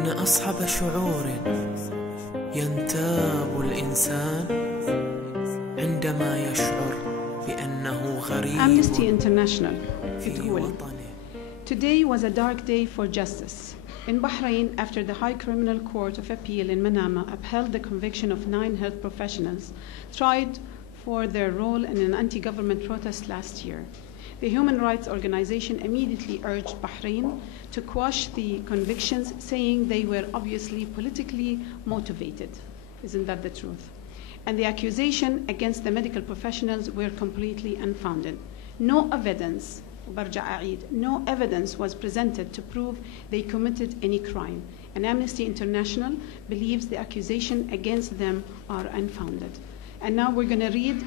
إن أصعب شعور ينتاب الإنسان عندما يشعر بأنه غريب Amnesty International في وطنه. Today was a dark day for justice. In Bahrain, after the High Criminal Court of Appeal in Manama upheld the conviction of 9 health professionals tried for their role in an anti-government protest last year, the human rights organization immediately urged Bahrain to quash the convictions, saying they were obviously politically motivated. Isn't that the truth? And the accusation against the medical professionals were completely unfounded. No evidence was presented to prove they committed any crime. And Amnesty International believes the accusation against them are unfounded. And now we're going to read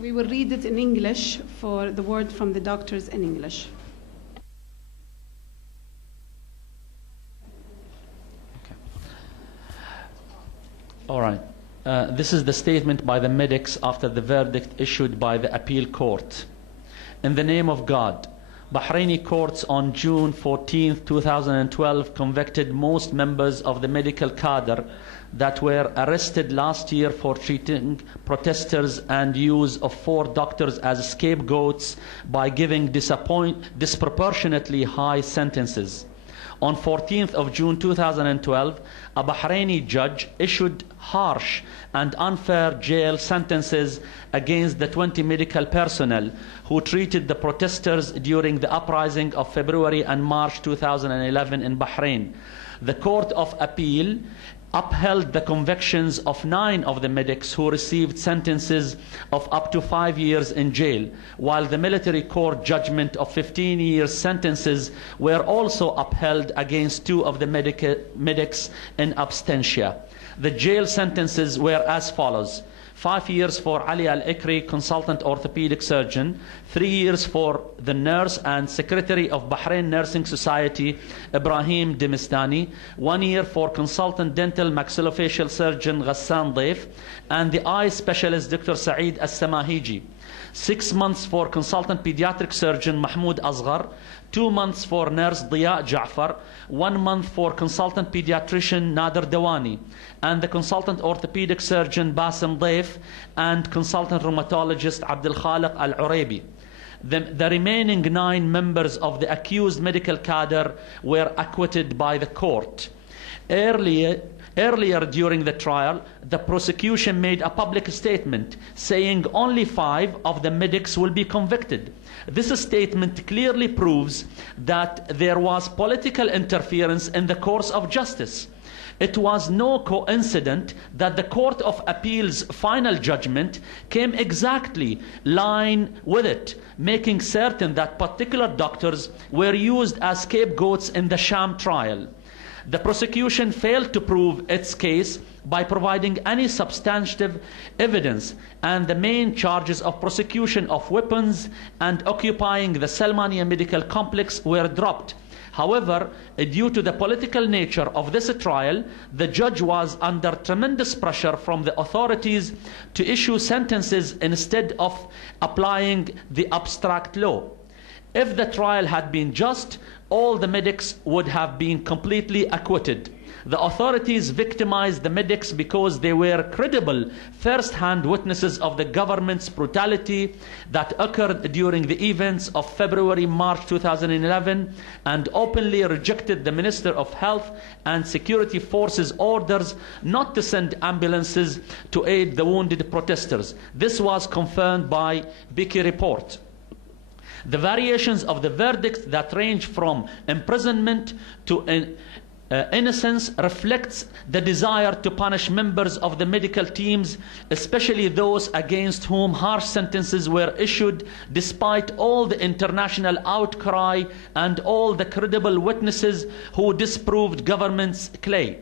we will read it in English for the word from the doctors in English. Okay. All right. This is the statement by the medics after the verdict issued by the appeal court. In the name of God, Bahraini courts on June 14, 2012 convicted most members of the medical cadre that were arrested last year for treating protesters and use of 4 doctors as scapegoats by giving disproportionately high sentences. On 14th of June 2012, a Bahraini judge issued harsh and unfair jail sentences against the 20 medical personnel who treated the protesters during the uprising of February and March 2011 in Bahrain. The Court of Appeal upheld the convictions of 9 of the medics who received sentences of up to 5 years in jail, while the military court judgment of 15 years sentences were also upheld against 2 of the medics in absentia. The jail sentences were as follows: 5 years for Ali Al-Ikri, consultant orthopedic surgeon, 3 years for the nurse and secretary of Bahrain Nursing Society, Ibrahim Dimistani, 1 year for consultant dental maxillofacial surgeon غسان, and the eye specialist Dr. Saeed As-Samahiji. 6 months for consultant pediatric surgeon Mahmoud Asghar, 2 months for nurse Diya Ja'far, 1 month for consultant pediatrician Nader Dawani, and the consultant orthopedic surgeon Basim Daif, and consultant rheumatologist Abdul Khaliq Al-Uraibi. The remaining 9 members of the accused medical cadre were acquitted by the court. Earlier during the trial, the prosecution made a public statement saying only 5 of the medics will be convicted. This statement clearly proves that there was political interference in the course of justice. It was no coincidence that the Court of Appeal's final judgment came exactly in line with it, making certain that particular doctors were used as scapegoats in the sham trial. The prosecution failed to prove its case by providing any substantive evidence, and the main charges of prosecution of weapons and occupying the Salmania medical complex were dropped. However, due to the political nature of this trial, the judge was under tremendous pressure from the authorities to issue sentences instead of applying the abstract law. If the trial had been just, all the medics would have been completely acquitted. The authorities victimized the medics because they were credible first-hand witnesses of the government's brutality that occurred during the events of February-March 2011 and openly rejected the Minister of Health and Security Forces' orders not to send ambulances to aid the wounded protesters. This was confirmed by Biki report. The variations of the verdicts that range from imprisonment to innocence reflects the desire to punish members of the medical teams, especially those against whom harsh sentences were issued despite all the international outcry and all the credible witnesses who disproved government's claim.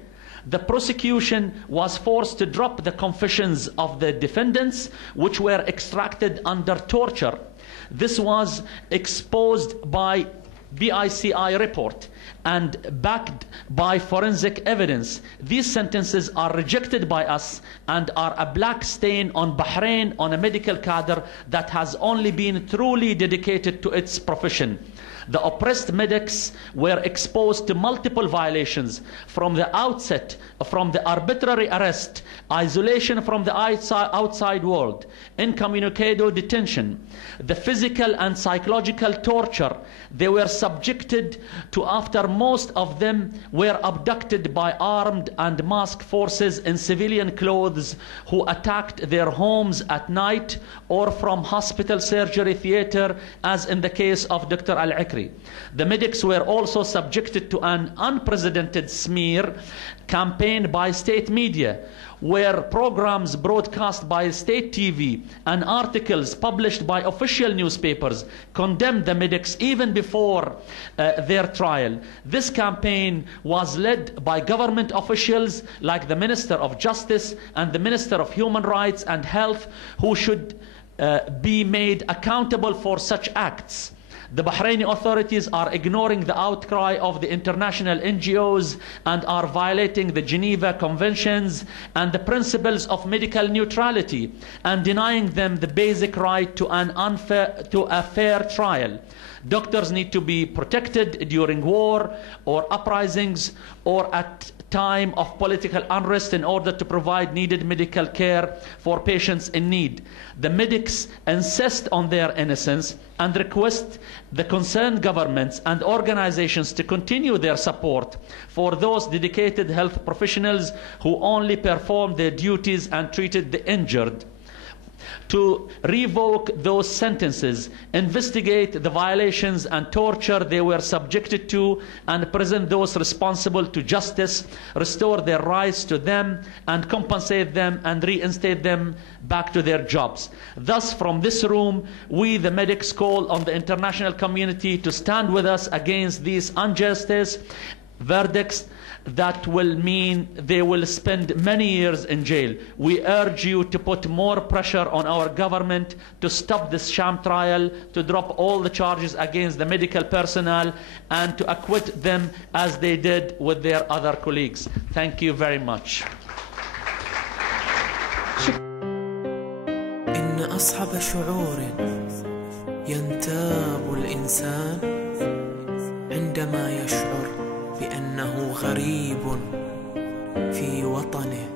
The prosecution was forced to drop the confessions of the defendants, which were extracted under torture. This was exposed by BICI report, and backed by forensic evidence. These sentences are rejected by us and are a black stain on Bahrain, on a medical cadre that has only been truly dedicated to its profession. The oppressed medics were exposed to multiple violations from the outset, from the arbitrary arrest, isolation from the outside world, incommunicado detention, the physical and psychological torture they were subjected to after most of them were abducted by armed and masked forces in civilian clothes who attacked their homes at night or from hospital surgery theater, as in the case of Dr. Al-Ikri. The medics were also subjected to an unprecedented smear campaign by state media, where programs broadcast by state TV and articles published by official newspapers condemned the medics even before their trial. This campaign was led by government officials like the Minister of Justice and the Minister of Human Rights and Health, who should be made accountable for such acts. The Bahraini authorities are ignoring the outcry of the international NGOs and are violating the Geneva Conventions and the principles of medical neutrality and denying them the basic right to a fair trial. Doctors need to be protected during war or uprisings or at time of political unrest in order to provide needed medical care for patients in need. The medics insist on their innocence and request the concerned governments and organizations to continue their support for those dedicated health professionals who only performed their duties and treated the injured, to revoke those sentences, investigate the violations and torture they were subjected to, and present those responsible to justice, restore their rights to them, and compensate them and reinstate them back to their jobs. Thus, from this room, we, the medics, call on the international community to stand with us against these unjust verdicts that will mean they will spend many years in jail. We urge you to put more pressure on our government to stop this sham trial, to drop all the charges against the medical personnel, and to acquit them as they did with their other colleagues. Thank you very much. إن أصحب شعور ينتاب الإنسان عندما يشعر بأنه غريب في وطنه.